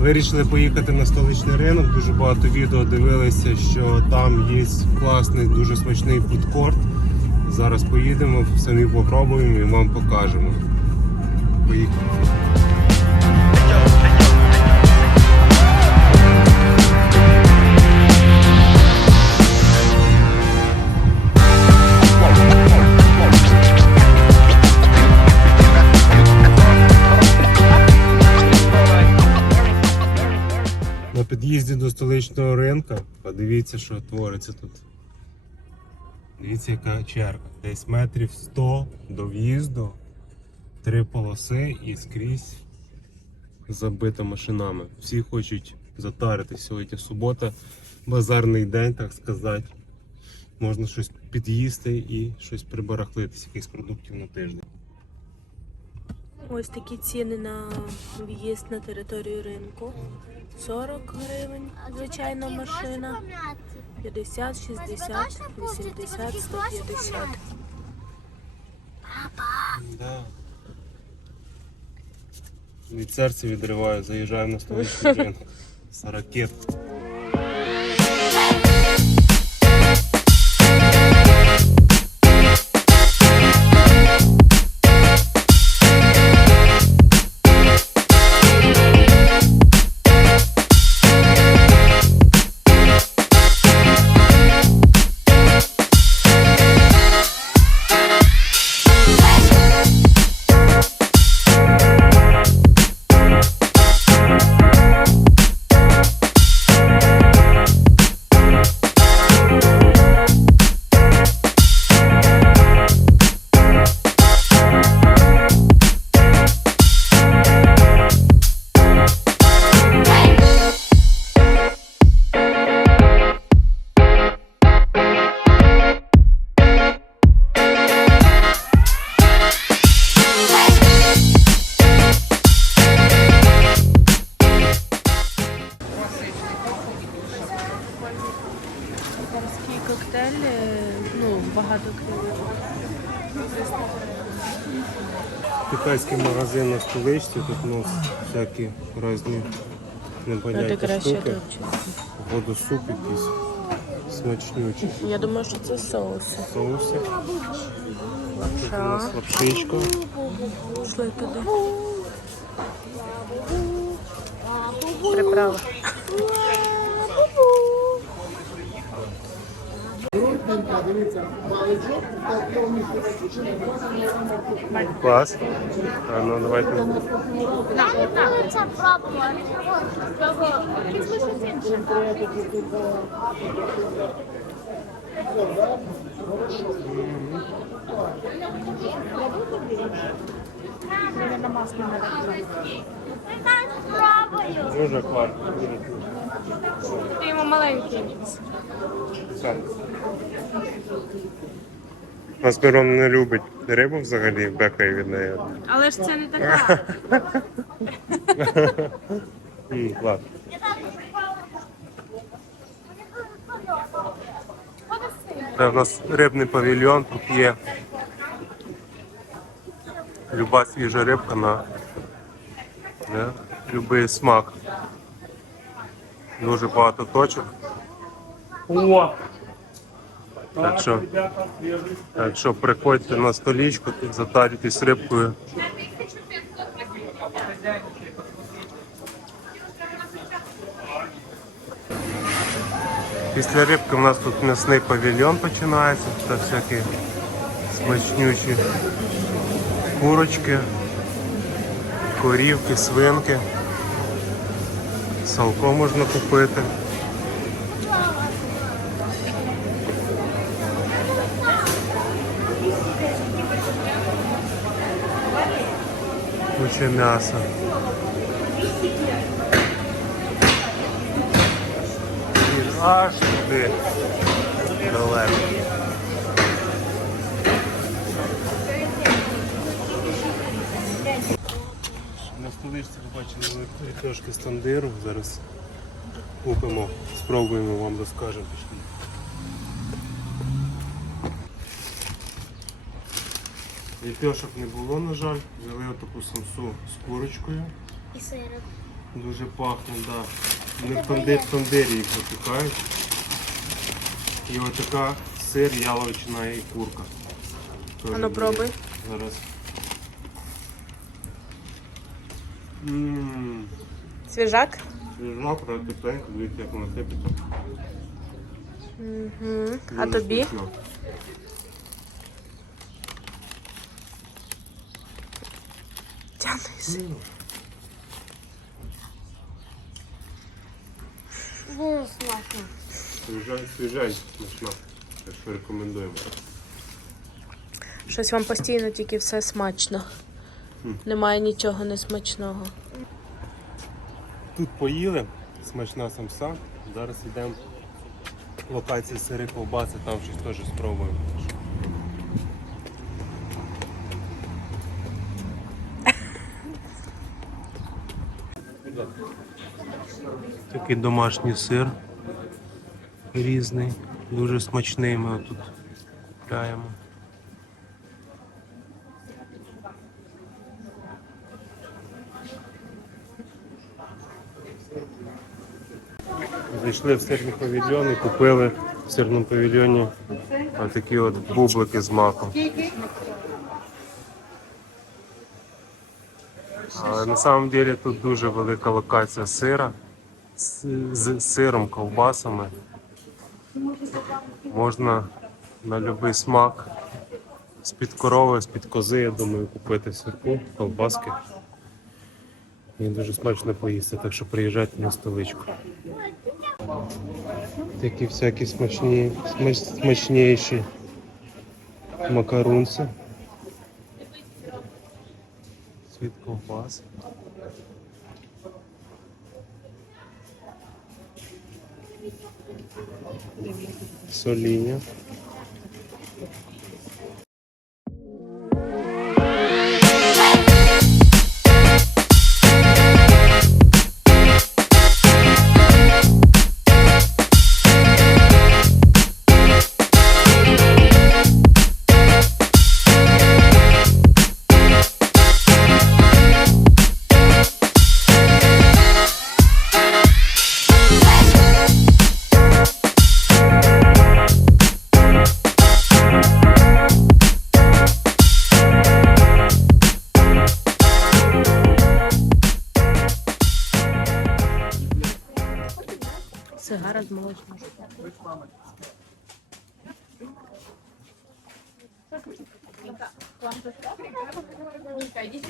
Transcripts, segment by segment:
Вирішили поїхати на столичний ринок. Дуже багато відео дивилися, що там є класний, дуже смачний фудкорт. Зараз поїдемо, самі попробуємо і вам покажемо. Поїхали. Під'їзді до столичного ринку. Подивіться, що твориться тут. Дивіться, яка черга. Десь метрів 100 до в'їзду, три полоси і скрізь забита машинами. Всі хочуть затарити сьогодні субота, базарний день, так сказати. Можна щось під'їсти і щось прибарахлитися, якихось продуктів на тиждень. Ось такі ціни на в'їзд на територію ринку. 40 гривень, звичайна машина. 50, 60, 80, 150. Да. Від серця відриваю, заїжджаємо на столичний ринок. Саракет. На тут у нас всякі різні Ну, непоняті краще штуки. Воду суп якийсь смачнючий. Я думаю, що це соуси. Соуси. Тут у нас лапшичка. Пішли туди. Приправа. Клас. А, ну давайте. Це пробувати. Спробую. Дуже класно. Ти йому маленький. Нас Мирон не любить рибу взагалі, бекає від неї. Але ж це не така. М. Це у нас рибний павільйон, тут є люба свіжа рибка на да, любий смак. Дуже багато точок. Так що, так що приходьте на столічку, тут затарюйтесь рибкою. Після рибки у нас тут м'ясний павільйон починається, тут всякі смачнючі курочки, корівки, свинки. Салко можна купити. М'яса. І аж туди далеко. На столичці побачили ліпешки з тандиру. Зараз купимо, спробуємо вам розкажемо. Ліпешок не було, на жаль. Взяли отаку самсу з курочкою І сирок. Дуже пахне, да. Вони в в їх випікають. І отака сир, яловичина і курка. Теж А ну, буде. пробуй. Зараз. Ммм. Свіжак? Свіжа, правда, тепленько, дивіться, як вона тепиться. Угу. А тобі? смачно. Тянуйся. Дуже смачно. Свіжай, свіжай, смачно. Так що рекомендуємо. Щось вам постійно тільки все смачно. Немає нічого несмачного. Тут поїли, смачна самса. Зараз йдемо в локації сири ковбаси, там щось теж спробуємо. Такий домашній сир різний, дуже смачний ми тут купляємо. Зайшли в сирний павільйон і купили в сирному павільйоні такі от бублики з маком. Але на самом деле тут дуже велика локація сира з, сиром, ковбасами. Можна на будь-який смак з-під корови, з-під кози, я думаю, купити сирку, ковбаски. І дуже смачно поїсти, так що приїжджайте на столичку. Такі всякі смачні, смач, смачніші макарунці. Світ ковбас. Соління.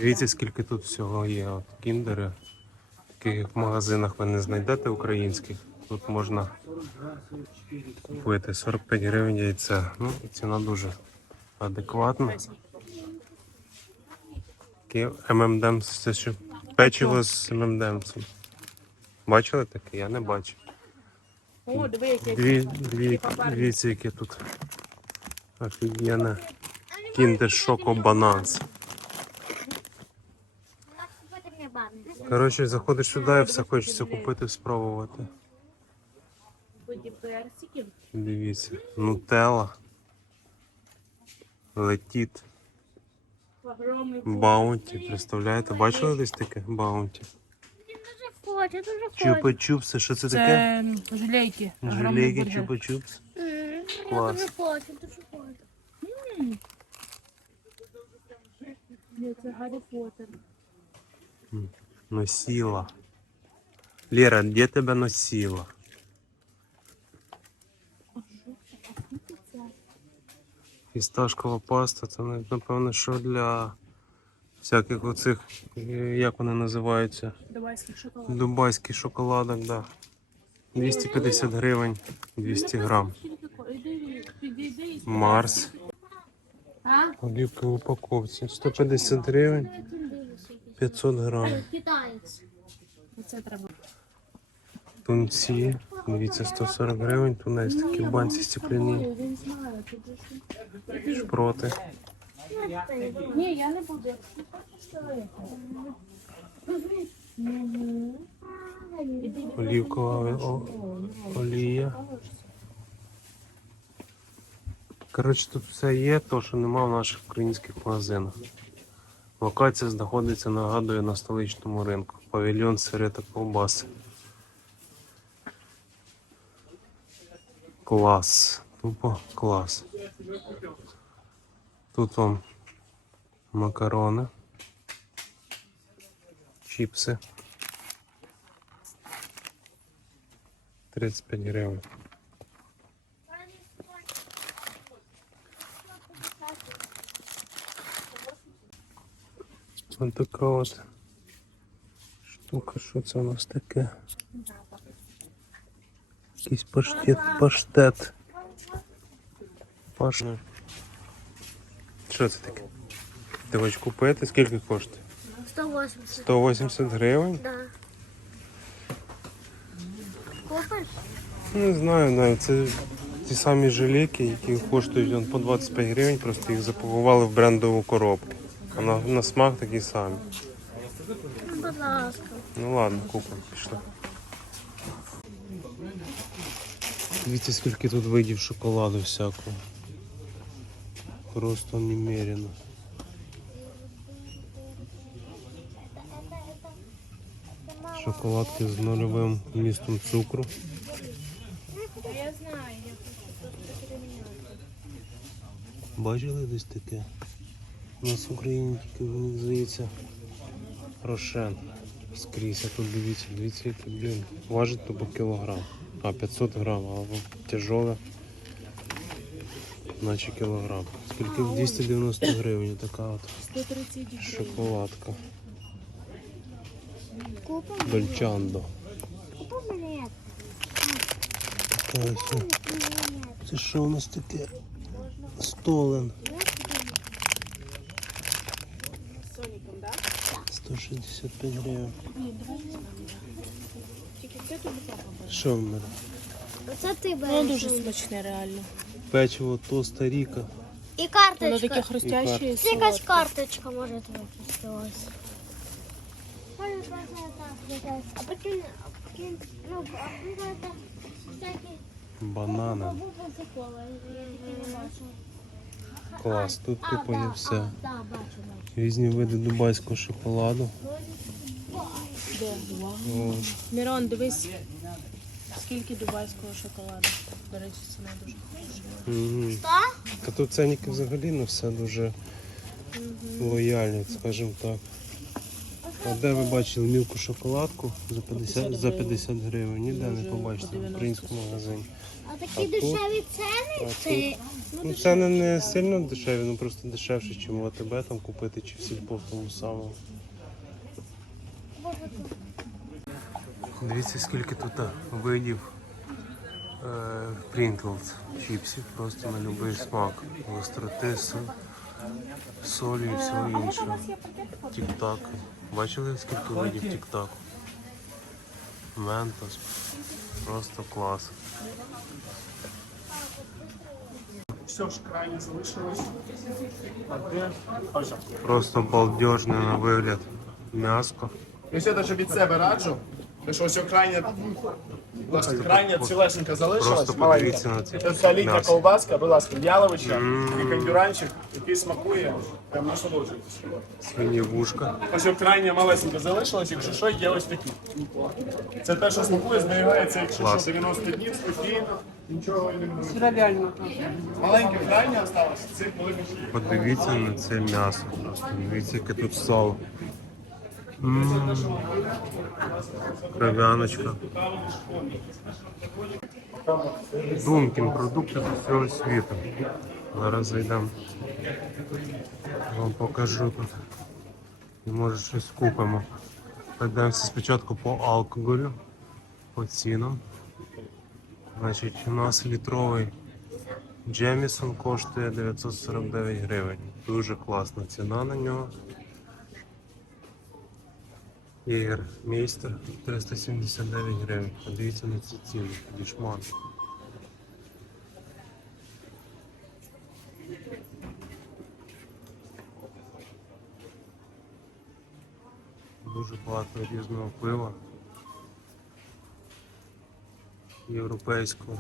Дивіться, скільки тут всього є. От кіндери. Таких в магазинах ви не знайдете українських. Тут можна купити 45 гривень яйця. Ну, ціна дуже адекватна. Таке ММДМ, це що? Печиво з ММДМС. Бачили таке? Я не бачив. О, диви, яке. Дві, дві, дивіться, яке тут. Офігенне. Кіндер Шоко Бананс. Купити мені бани. Коротше, заходиш сюди і все хочеться купити, спробувати. Персиків. Дивіться. Нутелла. Летіт. Баунті. Представляєте? Бачили десь таке? Баунті. Дуже хочу, дуже хочу. Чупа-чупси, що це таке? Це желейки. Желейки чупа-чупс. Я Клас. дуже хочу, дуже хочу. Це Гаррі Поттер. Носила. Лера, де тебе носила? Фісташкова паста, це напевно, що для всяких оцих, е, як вони називаються? Дубайський шоколад. Дубайський шоколадок, да. 250 гривень, 200 грам. Марс. Олівки в упаковці. 150 гривень, 500 грам. Китаєць. Оце треба. Тунці, дивіться, 140 гривень, тунець такі в банці стекляні, шпроти. Ні, я не буду. Олівкова о- олія. Коротше, тут все є, то що нема в наших українських магазинах. Локація знаходиться, нагадую, на столичному ринку. Павільйон сири та ковбаси. Клас. Тупо клас. Тут вам макарони. Чіпси. 35 гривень. Ось така от штука, що це у нас таке? Якийсь паштет, паштет. Паш... Що це таке? Ти хочеш купити? Скільки коштує? 180. 180 гривень? Да. Купиш? Не знаю, навіть це ті самі жилеки, які коштують по 25 гривень, просто їх запакували в брендову коробку. А на, на смак такі самі. Ну, Будь ласка. Ну ладно, купимо, пішли. Дивіться, скільки тут видів шоколаду всякого. Просто немерено. Шоколадки з нульовим вмістом цукру. Бачили десь таке? У нас в Україні тільки мені здається рошен скрізь. А тут дивіться, дивіться, який, блін, важить тупо кілограм. А 500 грам, а воно тяжоле, наче кілограм. Скільки 290 гривень така от шоколадка. Дольчандо. Це що у нас таке? Столен. 165 гривень. Що в мене? Оце ти береш. Воно дуже смачне, реально. Печиво тоста Ріка. І Воно карточка. таке хрустяще і Це якась солодке. карточка може випустити ось. А потім, а потім, ну, а потім це всякі Банани. бубонці кола, я такі не бачила. Клас, тут А, є все. Різні види дубайського шоколаду. О, Мірон, дивись, скільки дубайського шоколаду. До речі, ціна дуже хороша. мгм. Та тут ценники взагалі на все дуже лояльні, скажімо так. А де ви бачили мілку шоколадку за 50, за 50 гривень? Ніде не побачите в українському магазині. А А такі тут? дешеві ціни? А Це Ну ціни не сильно дешеві, ну просто дешевше, ніж в АТБ там купити чи в сільпо в тому самому. Дивіться, скільки тут видів е, Pringles, чіпсів просто на будь-який смак. Гостроти, с- солі і всього іншого. Тік-так. Бачили скільки видів тік-таку? Ментос. Просто клас. Все ж крайне залишилось. Просто балдежне на вигляд. М'яско. Я все даже від себе раджу. Тому що ось крайня, власне, крайня цілесенька залишилась, Просто маленька. на це Це вся літня м'ясо. ковбаска, будь ласка, яловича і кондюранчик, який смакує, прям насолоджуйтесь. Свині вушка. Ось ось крайня малесенька залишилась, якщо що, є ось такі. Це те, що смакує, зберігається, якщо Клас. що, 90 днів, спокійно, нічого не буде. Реально. Маленьке крайня осталось, цих великих. Подивіться на це м'ясо. Просто дивіться, яке тут сало. Кров'яночка. Думкін, продукти з усього світу. Зараз зайдемо. Вам покажу тут. І може щось купимо. Пройдемося спочатку по алкоголю, по цінам. Значить, у нас літровий Джемісон коштує 949 гривень. Дуже класна ціна на нього. Ігор Мейстер 379 гривень. Подивіться на ці ціни, дішман. Дуже багато різного пива. Європейського.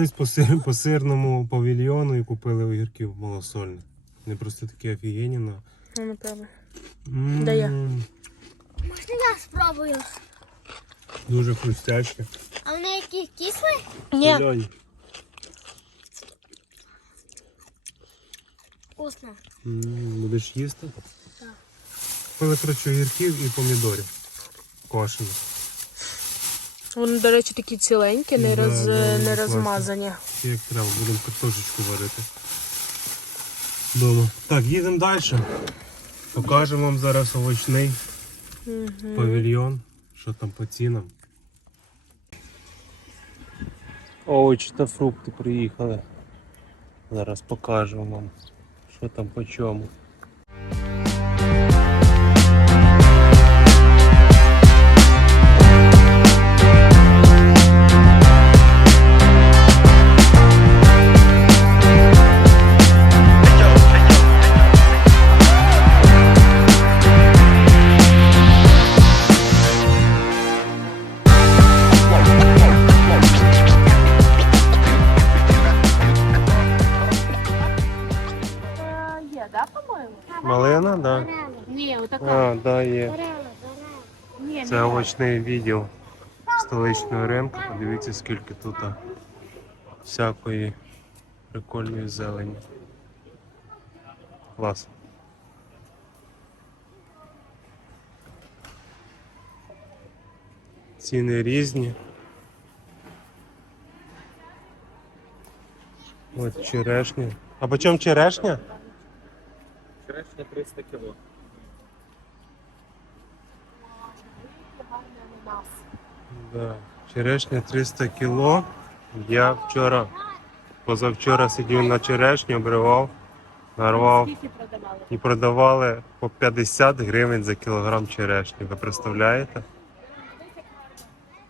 Пройшлись по, сир, по сирному павільйону і купили огірків малосольних. Вони просто такі офігенні. но- Ну, напевно. М, Де я? Можна я спробую? Дуже хрустящі. А вони які кислі? Ні. Зелені. Вкусно. М, Будеш їсти? Так. Купили, коротше, огірків і помідорів. Кошених. Вони, до речі, такі ціленькі, не, Да, роз, да, не розмазані. Як треба, будемо картошечку варити. Дома. Так, їдемо далі. Покажемо вам зараз овочний Угу. павільйон. Що там по цінам. Овочі та фрукти приїхали. Зараз покажемо вам, що там по чому. Овочний відділ столичного ринку. Подивіться, скільки тут всякої прикольної зелені. Клас. Ціни різні. От черешня. А по чому черешня? Черешня 300 кіло. Да. Черешня 300 кіло. Я вчора, позавчора сидів на черешні, обривав, нарвав Скільки продавали? і продавали по 50 гривень за кілограм черешні. Ви представляєте?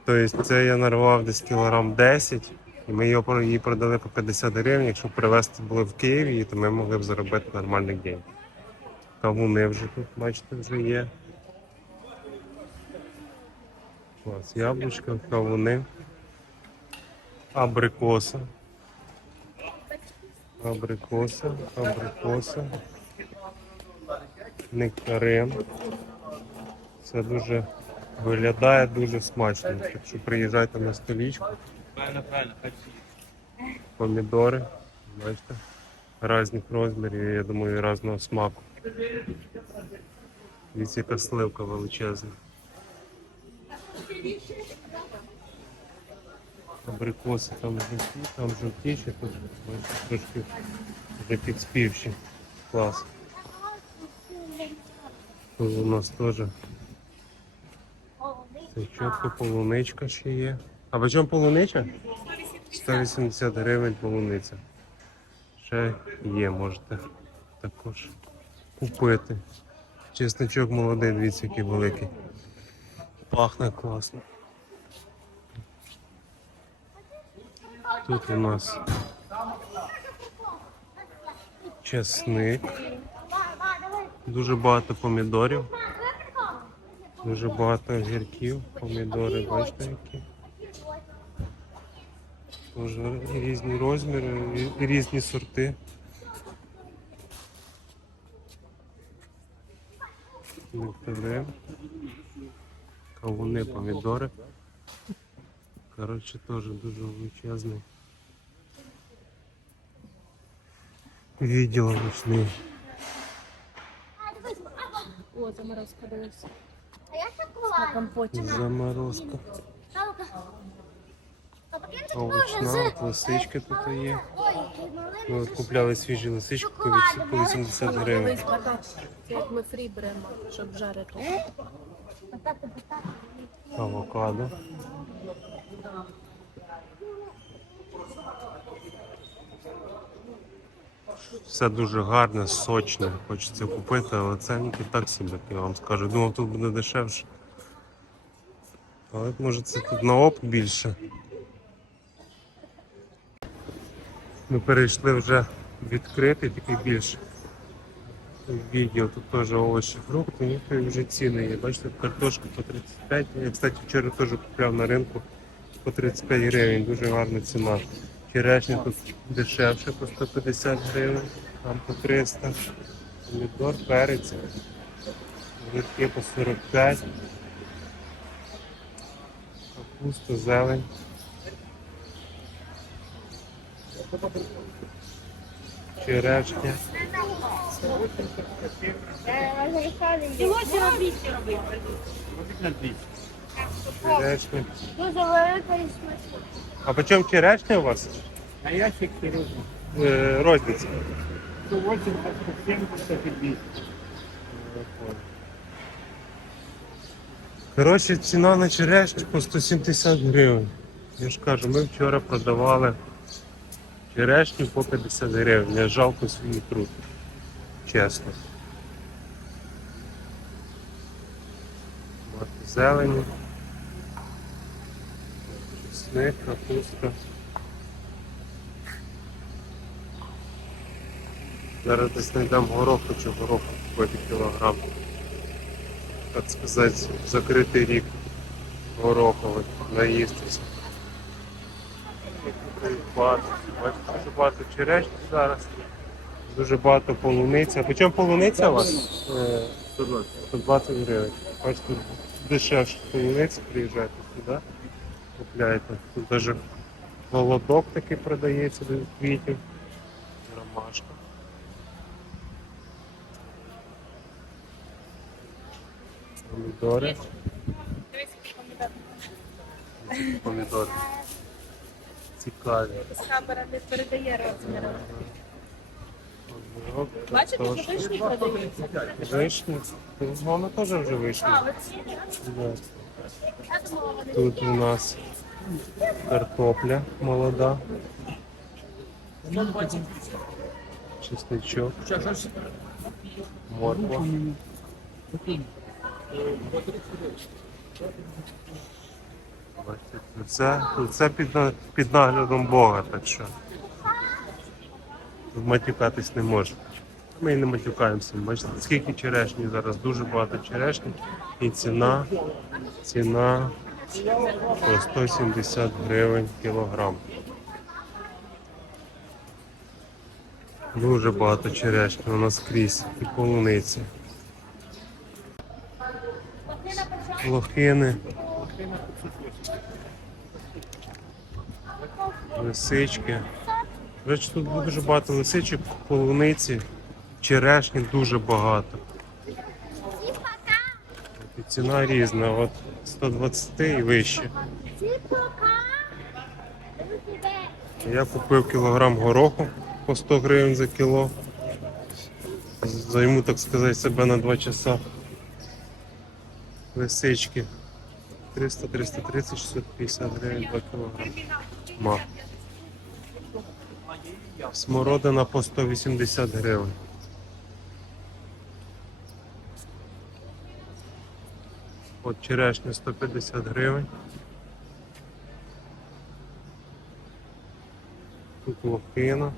Тобто це я нарвав десь кілограм 10, і ми його її продали по 50 гривень. Якщо привезти було в Києві, то ми могли б заробити нормальних денег. Кавуни вже тут, бачите, вже є. Клас, яблучка, кавуни, абрикоса. Абрикоса, абрикоса, нектарин. Це дуже виглядає дуже смачно. Так що приїжджайте на столічку, помідори, бачите, різних розмірів, я думаю, різного смаку. Дивіться, яка сливка величезна. Абрикоси там жовті, там жовтіші, тут бачите, трошки вже підспівші. Клас. Тут у нас теж це чітко полуничка ще є. А по чому полунича? 180 гривень полуниця. Ще є, можете також купити. Чесночок молодий, дивіться, який великий. Пахне класно. Тут у нас чесник. Дуже багато помідорів. Дуже багато огірків, помідори, бачите які. Тоже різні розміри, різні сорти. Нектари, кавуни, помідори. Коротше, теж дуже величезний. Відділ овочний. О, заморозка, дивись. А я На шоколад. компоті. Заморозка. Салка. А покинь тут Овочна, може тут є. Ми от купляли свіжі лисички по 80 гривень. Як ми фрі беремо, щоб жарити. Авокадо. Все дуже гарне, сочне. Хочеться купити, але ценники так собі, я вам скажу. Думав, тут буде дешевше. Але може це тут на оп більше. Ми перейшли вже відкритий, такий більш відділ. Тут теж овочі, фрукти, ну і вже ціни є. Бачите, картошка по 35. Я, кстати, вчора теж купляв на ринку по 35 гривень, дуже гарна ціна. Черешня тут дешевше по 150 гривень, там по 300. Помідор, перець. Огірки по 45. Капуста, зелень. Черешня. Сьогодні на 200 робити. Черешня. Дуже велика і смачна. А по чому черешня у вас? А ящик хирург. Е, розниця. 180, 170 і 200. Коротше, ціна на черешню по 170 гривень. Я ж кажу, ми вчора продавали черешню по 50 гривень. Я жалко свій труд. Чесно. Зелені. Чесник, капуста. Зараз десь знайдемо гороху чи гороху купити кілограм. Так сказати, закритий рік гороховий, наїстися. Багато, бачите, дуже багато черешні зараз. Дуже багато полуниця. По чому полуниця у вас? Е, 120 гривень. Бачите, дешевше полуниця, приїжджайте сюди, купляєте. Тут навіть голодок такий продається до квітів. Ромашка. Помідори. Помідори. Цікаві. Камера не передає розміри. Бачите, що вишні продаються? Вишні. Вона теж вже вишня. Да. Тут у нас картопля молода. Чесничок. Морква. Це, це під, під наглядом Бога, так що матюкатись не можна. Ми і не матюкаємося. Бачите, скільки черешні зараз, дуже багато черешні. І ціна, ціна по 170 гривень кілограм. Дуже багато черешні у нас скрізь і полуниці. Лохини. Лисички. До речі, тут дуже багато лисичок, полуниці, черешні дуже багато. І ціна різна, от 120 і вище. Я купив кілограм гороху по 100 гривень за кіло. Займу, так сказати, себе на 2 часа. Лисички 300, 330, 650 гривень 2 кілограми. Смородина по 180 гривень. От черешня 150 гривень. Тут лохина.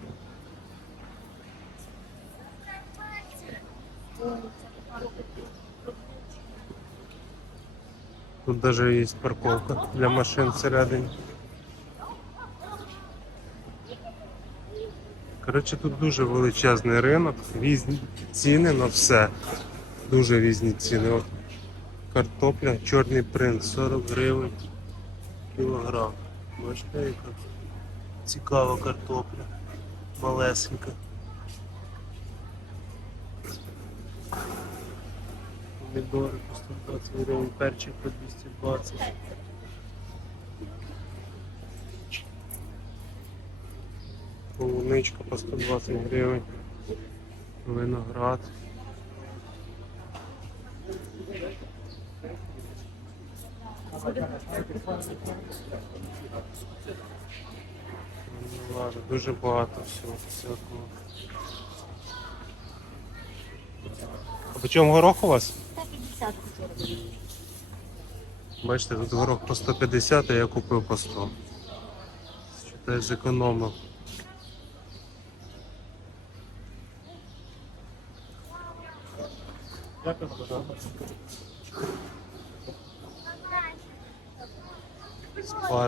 Тут даже є парковка для машин всередині. Коротше, тут дуже величезний ринок, різні ціни на все. Дуже різні ціни. От картопля, чорний принт 40 гривень кілограм. Бачите, яка цікава картопля. Малесенька. Помідори по 120 гривень, перчик по 220. Полуничка по 120 гривень. Виноград. Ладно, Дуже багато всього всякого. А по чому горох у вас? 150 хотіла. Бачите, тут горох по 150, а я купив по 100. Считай, зекономив.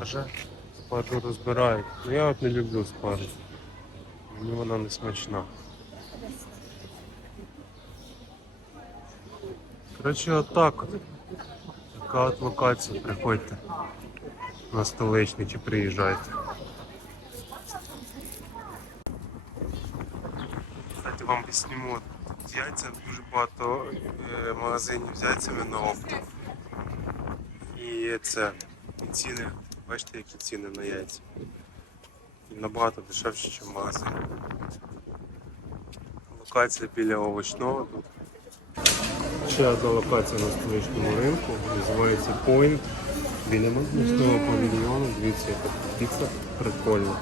Спаржа Спаржу розбирають. Ну я от не люблю спаржу. Мені вона не смачна. Коротше, отак от. Така от локація. Приходьте на столичний чи приїжджайте. Кстати, вам посніму яйця, дуже багато е, магазинів з яйцями на оптом. І це і ціни, бачите, які ціни на яйця. І набагато дешевше, ніж в магазині. Локація біля овочного тут. Ще одна локація на столичному ринку, називається Point. Біля міського павільйону. Дивіться, яка піца прикольна.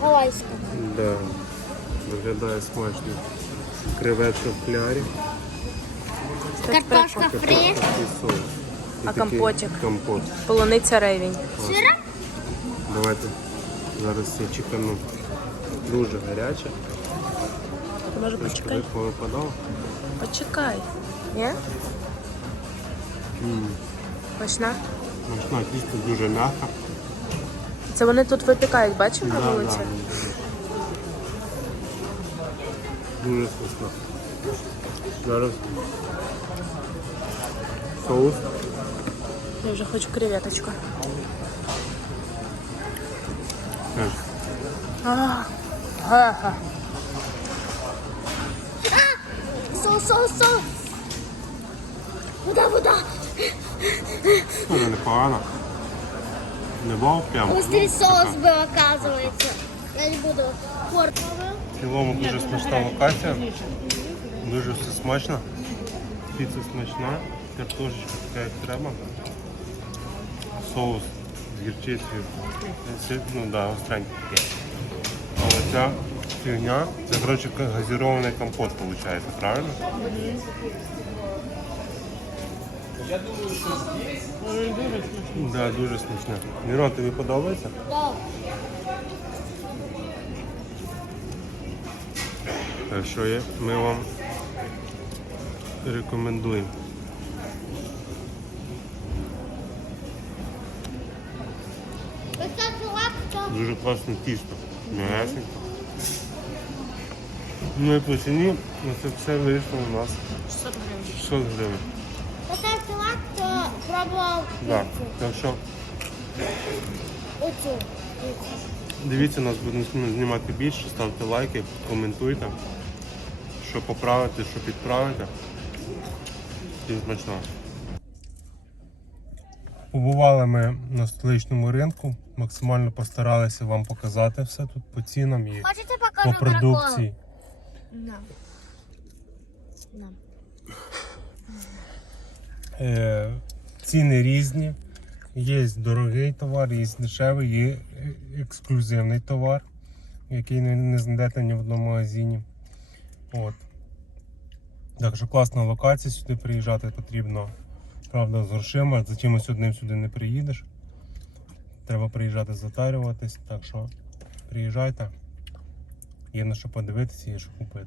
Гавайська. Да. Виглядає смачно. Креветка в клярі. Картошка фрі. І А такий компотик? Компот. Полуниця ревінь. Сира? Давайте зараз я чекану. Дуже гаряче. Ти може почекай? повипадало. Почекай. Ні? М, Смачна? Смачна тісто дуже м'яка. Це вони тут випікають, бачимо на вулиці? Дуже смачно. Зараз соус. Я вже хочу креветочку. Теж. А, га-га. Соус, соус, соус. Вода, вода. Дуже непогано. Не бав прямо. Быстрее соус был, оказывается. Я не буду. Порт. В цілому дуже смачна локація. Дуже все смачно. Піца смачна, картошечка така як треба. Соус з гірчицею. Ну да, гостренький такий. А оця фігня, це коротше газірований компот виходить, правильно? Я думаю, що есть. Да, дуже смачне. Міро, тобі подобається? Да. Так що є, ми вам рекомендуємо. Дуже класне тісто. М'ясенько. Ну і по ціні ну, це все вийшло у нас 600 гривень. 600 гривень. Поставьте лайк, кто пробовал Да. пиццу. Так що Эту. дивіться нас, будемо знімати більше, ставте лайки, коментуйте, що поправити, що підправити. Всім смачного. Побували ми на столичному ринку, максимально постаралися вам показати все тут по цінам і Хочете по покажу продукції. На. На. Е, ціни різні. Є дорогий товар, є дешевий, є ексклюзивний товар, який не, не знайдете ні в одному магазині. От. Так що класна локація, сюди приїжджати потрібно. Правда, з грошима, за чимось одним сюди не приїдеш. Треба приїжджати затарюватись, так що приїжджайте. Є на що подивитися, є що купити.